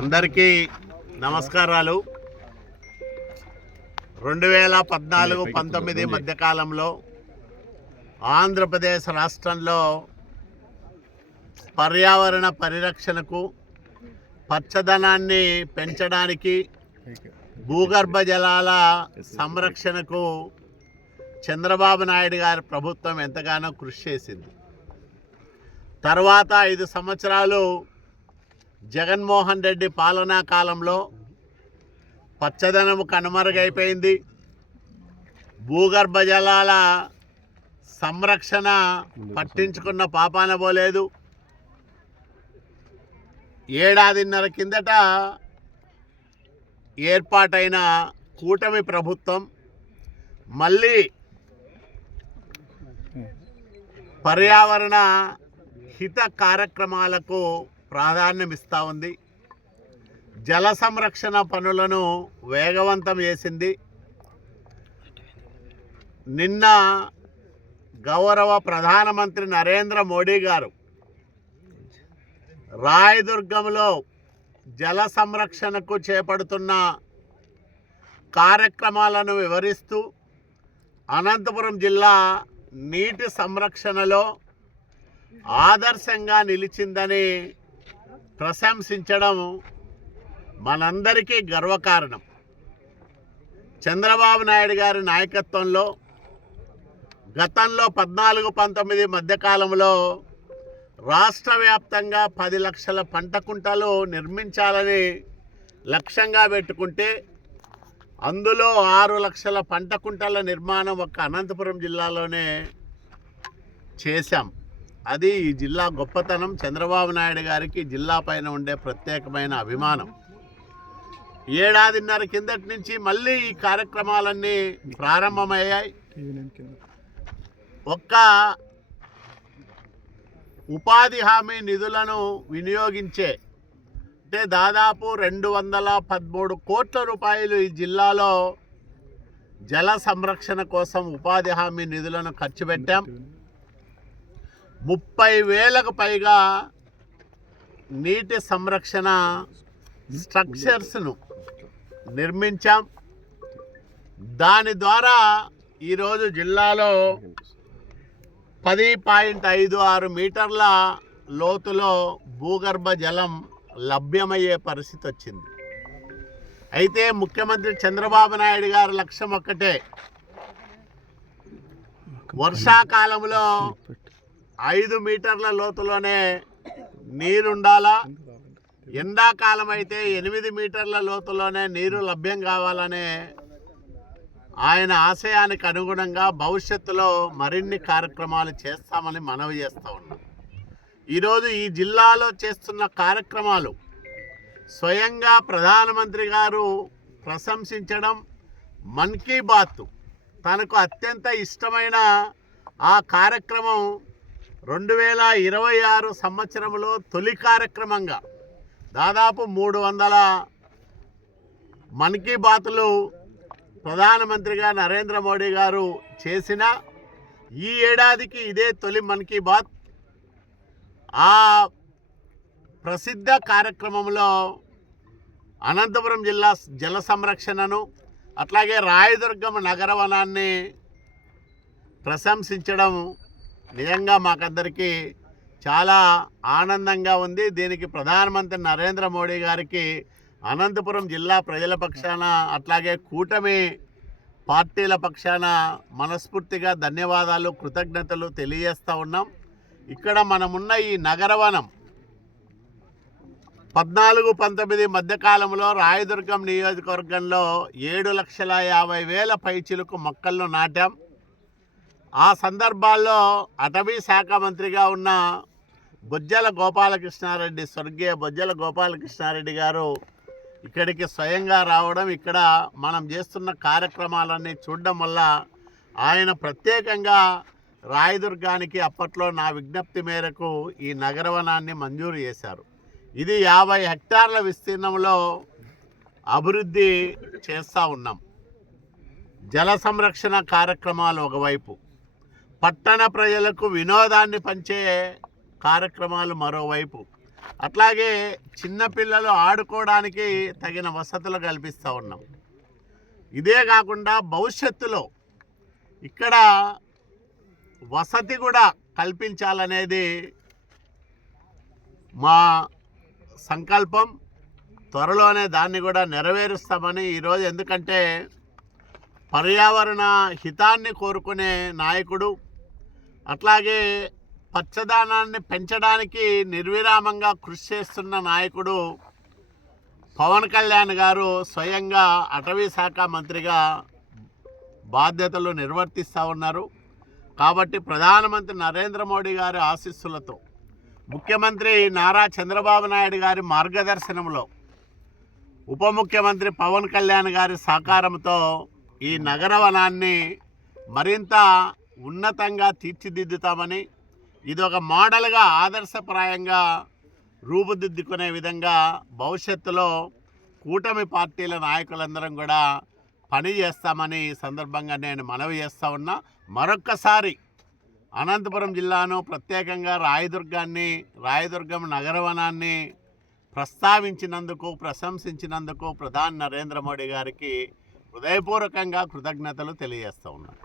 అందరికీ నమస్కారాలు. 2014-19 మధ్యకాలంలో ఆంధ్రప్రదేశ్ రాష్ట్రంలో పర్యావరణ పరిరక్షణకు, పచ్చదనాన్ని పెంచడానికి, భూగర్భ జలాల సంరక్షణకు చంద్రబాబు నాయుడు గారి ప్రభుత్వం ఎంతగానో కృషి చేసింది. తర్వాత 5 సంవత్సరాలు జగన్మోహన్ రెడ్డి పాలనా కాలంలో పచ్చదనం కనుమరుగైపోయింది. భూగర్భ జలాల సంరక్షణ పట్టించుకున్న పాపాన పోలేదు. ఏడాదిన్నర కిందట ఏర్పాటైన కూటమి ప్రభుత్వం మళ్ళీ పర్యావరణ హిత కార్యక్రమాలకు ప్రాధాన్యం ఇస్తూ ఉంది. జల సంరక్షణ పనులను వేగవంతం చేసింది. నిన్న గౌరవ ప్రధానమంత్రి నరేంద్ర మోడీ గారు రాయదుర్గంలో జల సంరక్షణకు చేపడుతున్న కార్యక్రమాలను వివరిస్తూ అనంతపురం జిల్లా నీటి సంరక్షణలో ఆదర్శంగా నిలిచిందని ప్రశంసించడం మనందరికీ గర్వకారణం. చంద్రబాబు నాయుడు గారి నాయకత్వంలో గతంలో 14-19 మధ్యకాలంలో రాష్ట్ర వ్యాప్తంగా 10 లక్షల పంట కుంటలు నిర్మించాలని లక్ష్యంగా పెట్టుకుంటే అందులో 6 లక్షల పంట కుంటల నిర్మాణం ఒక్క అనంతపురం జిల్లాలోనే చేశాం. అది ఈ జిల్లా గొప్పతనం. చంద్రబాబు నాయుడు గారికి జిల్లా పైన ఉండే ప్రత్యేకమైన అభిమానం. ఏడాదిన్నర కిందటి నుంచి మళ్ళీ ఈ కార్యక్రమాలన్నీ ప్రారంభమయ్యాయి. ఒక్క ఉపాధి హామీ నిధులను వినియోగించే అంటే దాదాపు 213 కోట్ల రూపాయలు ఈ జిల్లాలో జల సంరక్షణ కోసం ఉపాధి హామీ నిధులను ఖర్చు పెట్టాం. 30,000కు పైగా నీటి సంరక్షణ స్ట్రక్చర్స్ను నిర్మించాం. దాని ద్వారా ఈరోజు జిల్లాలో 10.56 మీటర్ల లోతులో భూగర్భ జలం లభ్యమయ్యే పరిస్థితి వచ్చింది. అయితే ముఖ్యమంత్రి చంద్రబాబు నాయుడు గారి లక్ష్యం ఒక్కటే, వర్షాకాలంలో 5 మీటర్ల లోతులోనే నీరుండాలా, ఎండాకాలం అయితే 8 మీటర్ల లోతులోనే నీరు లభ్యం కావాలనే ఆయన ఆశయానికి అనుగుణంగా భవిష్యత్తులో మరిన్ని కార్యక్రమాలు చేస్తామని మనవి చేస్తూ ఉన్నాం. ఈరోజు ఈ జిల్లాలో చేస్తున్న కార్యక్రమాలు స్వయంగా ప్రధానమంత్రి గారు ప్రశంసించడం, మన్ కీ బాత్ తనకు అత్యంత ఇష్టమైన ఆ కార్యక్రమం 2026 సంవత్సరంలో తొలి కార్యక్రమంగా దాదాపు 300 మన్ కీ బాత్లు ప్రధానమంత్రిగా నరేంద్ర మోడీ గారు చేసిన ఈ ఏడాదికి ఇదే తొలి మన్ కీ బాత్. ఆ ప్రసిద్ధ కార్యక్రమంలో అనంతపురం జిల్లా జల సంరక్షణను అట్లాగే రాయదుర్గం నగరవనాన్ని ప్రశంసించడం నిజంగా మాకందరికీ చాలా ఆనందంగా ఉంది. దీనికి ప్రధానమంత్రి నరేంద్ర మోడీ గారికి అనంతపురం జిల్లా ప్రజల పక్షాన అట్లాగే కూటమి పార్టీల పక్షాన మనస్ఫూర్తిగా ధన్యవాదాలు, కృతజ్ఞతలు తెలియజేస్తూ ఉన్నాం. ఇక్కడ మనమున్న ఈ నగరవనం 14-19 మధ్యకాలంలో రాయదుర్గం నియోజకవర్గంలో 7,50,000 పైచిలుకు మొక్కలను నాటాం. ఆ సందర్భాల్లో అటవీ శాఖ మంత్రిగా ఉన్న బొజ్జల గోపాలకృష్ణారెడ్డి, స్వర్గీయ బొజ్జల గోపాలకృష్ణారెడ్డి గారు ఇక్కడికి స్వయంగా రావడం, ఇక్కడ మనం చేస్తున్న కార్యక్రమాలన్నీ చూడడం వల్ల ఆయన ప్రత్యేకంగా రాయదుర్గానికి అప్పట్లో నా విజ్ఞప్తి మేరకు ఈ నగరవనాన్ని మంజూరు చేశారు. ఇది 50 హెక్టార్ల విస్తీర్ణంలో అభివృద్ధి చేస్తూ ఉన్నాం. జల సంరక్షణ కార్యక్రమాలు ఒకవైపు, పట్టణ ప్రజలకు వినోదాన్ని పంచే కార్యక్రమాలు మరోవైపు. అట్లాగే చిన్నపిల్లలు ఆడుకోవడానికి తగిన వసతులు కల్పిస్తూ ఉన్నాం. ఇదే కాకుండా భవిష్యత్తులో ఇక్కడ వసతి కూడా కల్పించాలనేది మా సంకల్పం. త్వరలోనే దాన్ని కూడా నెరవేరుస్తామని ఈరోజు, ఎందుకంటే పర్యావరణ హితాన్ని కోరుకునే నాయకుడు, అట్లాగే పచ్చదనాన్ని పెంచడానికి నిర్విరామంగా కృషి చేస్తున్న నాయకుడు పవన్ కళ్యాణ్ గారు స్వయంగా అటవీ శాఖ మంత్రిగా బాధ్యతలు నిర్వర్తిస్తూ ఉన్నారు. కాబట్టి ప్రధానమంత్రి నరేంద్ర మోడీ గారి ఆశీస్సులతో, ముఖ్యమంత్రి నారా చంద్రబాబు నాయుడు గారి మార్గదర్శనంలో, ఉప ముఖ్యమంత్రి పవన్ కళ్యాణ్ గారి సహకారంతో ఈ నగర వనాన్ని మరింత ఉన్నతంగా తీర్చిదిద్దుతామని, ఇది ఒక మోడల్గా ఆదర్శప్రాయంగా రూపుదిద్దుకునే విధంగా భవిష్యత్తులో కూటమి పార్టీల నాయకులందరం కూడా పని చేస్తామని ఈ సందర్భంగా నేను మనవి చేస్తూ ఉన్నా. మరొక్కసారి అనంతపురం జిల్లాను, ప్రత్యేకంగా రాయదుర్గం నగరవనాన్ని ప్రస్తావించినందుకు, ప్రశంసించినందుకు ప్రధాని నరేంద్ర మోడీ గారికి హృదయపూర్వకంగా కృతజ్ఞతలు తెలియజేస్తూ ఉన్నాను.